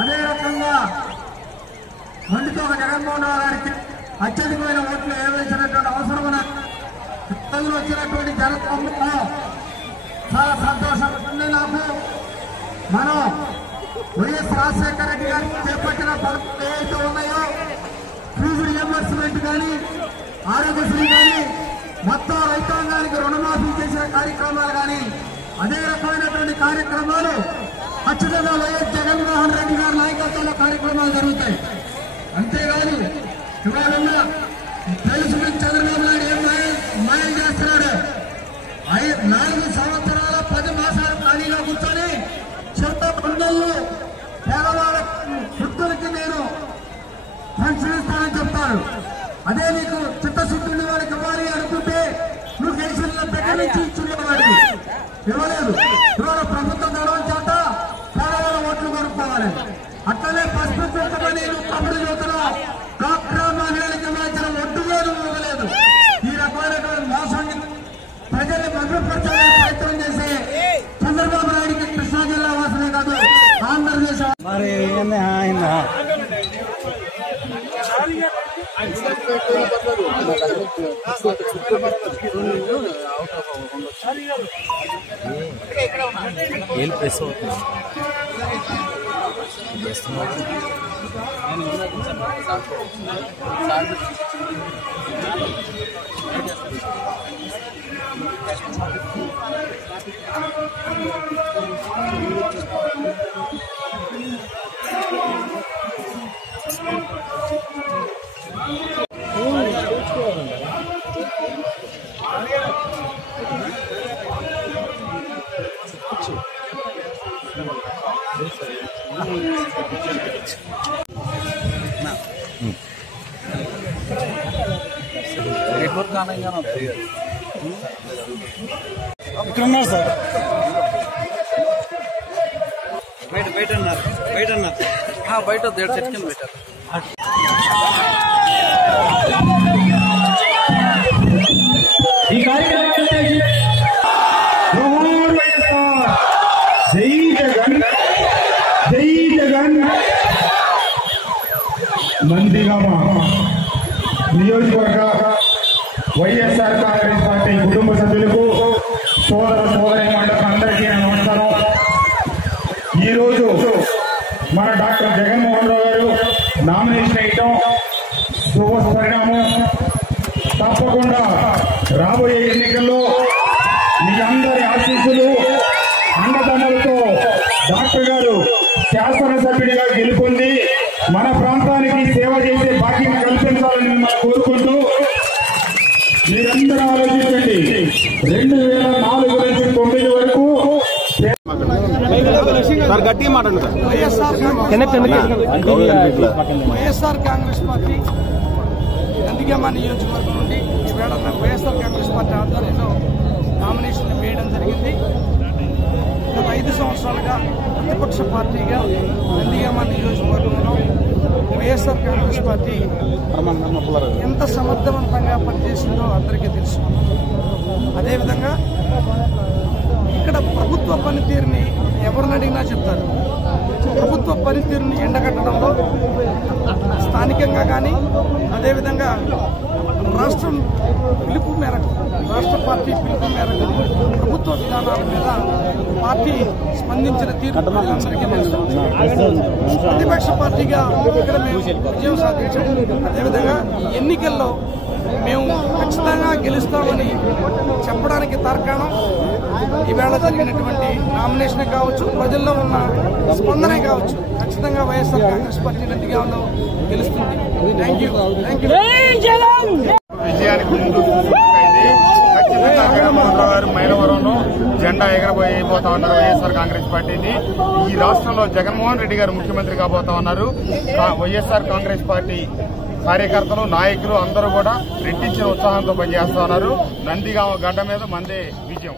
అదే రకంగా మండితో జగన్మోహన్ రావు గారికి అత్యధికమైన ఓట్లు వేయించినటువంటి అవసరమైన ప్రజలు వచ్చినటువంటి జనత్వంలో చాలా సంతోషంగా ఉంది నాకు. మనం వైఎస్ రాజశేఖర రెడ్డి గారు చేపట్టిన పథకాలు ఏవైతే ఉన్నాయో ఫీజు రియంబర్స్మెంట్ కానీ ఆరోగ్యశ్రీ కానీ మొత్తం రైతాంగానికి రుణమాఫీ చేసిన కార్యక్రమాలు కానీ అదే రకమైనటువంటి కార్యక్రమాలు ఖచ్చితంగా వైఎస్ జగన్మోహన్ రెడ్డి గారి నాయకత్వంలో కార్యక్రమాలు జరుగుతాయి. అంతేగాని ఇవాళ తెలుసు చంద్రబాబు నాయుడు ఏం మాయం చేస్తున్నాడు. 4 సంవత్సరాల 10 మాసాలు ఖాళీగా కూర్చొని చెత్త బంధువులు పేదవాళ్ళ వృద్ధులకి నేను పెన్షన్ ఇస్తానని చెప్తాను. అదే నీకు చిత్తశుద్ధి వాడికి ఇవ్వాలి అనుకుంటే నువ్వు గెలిచిన దగ్గర నుంచి ఇచ్చుకునేవాడికి ఇవ్వలేదు. ఇవాళ ప్రభుత్వం గడవడం చేత పేదవాళ్ళ ఓట్లు కొనుక్కోవాలి. అట్లనే పసుపు కుంకుమని నువ్వు తప్పుడు చూస్తున్నావు. డాక్టర్ మహిళలకి ఇవ్వాల్సిన ఒడ్డుగా నువ్వు ఇవ్వలేదు. ఈ రకమైనటువంటి మోసాన్ని ప్రజల్ని భద్రపరచాలని ప్రయత్నం చేసే చంద్రబాబు నాయుడికి కృష్ణా జిల్లా వాసనే కాదు ఆంధ్రప్రదేశ్ మరి ప్రెస్ అవుతుంది. ఇక్కడ ఉన్నారు సార్. బయట ఉన్నారు. బయట చెట్టు కింద పెట్టారు. ఈ కార్యక్రమం జై జగన్ జై జగన్. నందిగామ నియోజకవర్గ వైఎస్ఆర్ కాంగ్రెస్ పార్టీ కుటుంబ సభ్యులకు, సోదర సోదరీమణులకు అందరికీ నమస్కారం. ఈరోజు మన డాక్టర్ జగన్మోహన్ రావు గారు నామినేషన్ వేయటం శుభ పరిణామం. తప్పకుండా రాబోయే ఎన్నికల్లో మీ అందరి ఆశీస్సులు అండదండలతో డాక్టర్ గారు శాసనసభ్యుడిగా గెలుపొంది మన ప్రాంతానికి సేవ చేసే భాగ్యం కల్పించాలని మిమ్మల్ని కోరుకుంటూ, మీరందరూ ఆలోచించండి. 2004 నుంచి 2009 వరకు గట్టి మాట్లాడు. వైఎస్ఆర్ కాంగ్రెస్ పార్టీ నందిగామ నియోజకవర్గం నుండి ఈవేళ వైఎస్ఆర్ కాంగ్రెస్ పార్టీ ఆధ్వర్యంలో నామినేషన్ వేయడం జరిగింది. గత 5 సంవత్సరాలుగా ప్రతిపక్ష పార్టీగా నందిగామ నియోజకవర్గంలో వైఎస్ఆర్ కాంగ్రెస్ పార్టీ ఎంత సమర్థవంతంగా పనిచేసిందో అందరికీ తెలుసు. అదేవిధంగా ఇక్కడ ప్రభుత్వ పనితీరుని ఎవరిని అడిగినా చెప్తారు. ప్రభుత్వ పనితీరుని ఎండగట్టడంలో స్థానికంగా కానీ, అదేవిధంగా రాష్ట్రం పిలుపు మేరకు, రాష్ట్ర పార్టీ పిలుపు మేరకు ప్రభుత్వ విధానాల మీద పార్టీ స్పందించిన తీరు అందరికీ తెలుసు. ప్రతిపక్ష పార్టీగా ఇక్కడ మేము విజయం సాధించాం. అదేవిధంగా ఎన్నికల్లో మేము ఖచ్చితంగా గెలుస్తామని చెప్పడానికి తార్కాణం ఈవేళ జరిగినటువంటి నామినేషన్ కావచ్చు, ప్రజల్లో ఉన్న స్పందనే కావచ్చు. ఖచ్చితంగా వైఎస్ఆర్ కాంగ్రెస్ పార్టీ నందిగామలో గెలుస్తుంది. Thank you. విజయానికి ముందు ఖచ్చితంగా జగన్మోహన్ రావు గారు మైలవరంలో జెండా ఎగరబోయబోతా ఉన్నారు. వైఎస్ఆర్ కాంగ్రెస్ పార్టీని ఈ రాష్ట్రంలో జగన్మోహన్ రెడ్డి గారు ముఖ్యమంత్రి కాబోతా ఉన్నారు. వైఎస్ఆర్ కాంగ్రెస్ పార్టీ కార్యకర్తలు, నాయకులు అందరూ కూడా రెట్టించిన ఉత్సాహంతో పనిచేస్తా ఉన్నారు. నందిగామ గడ్డ మీద మందే విజయం.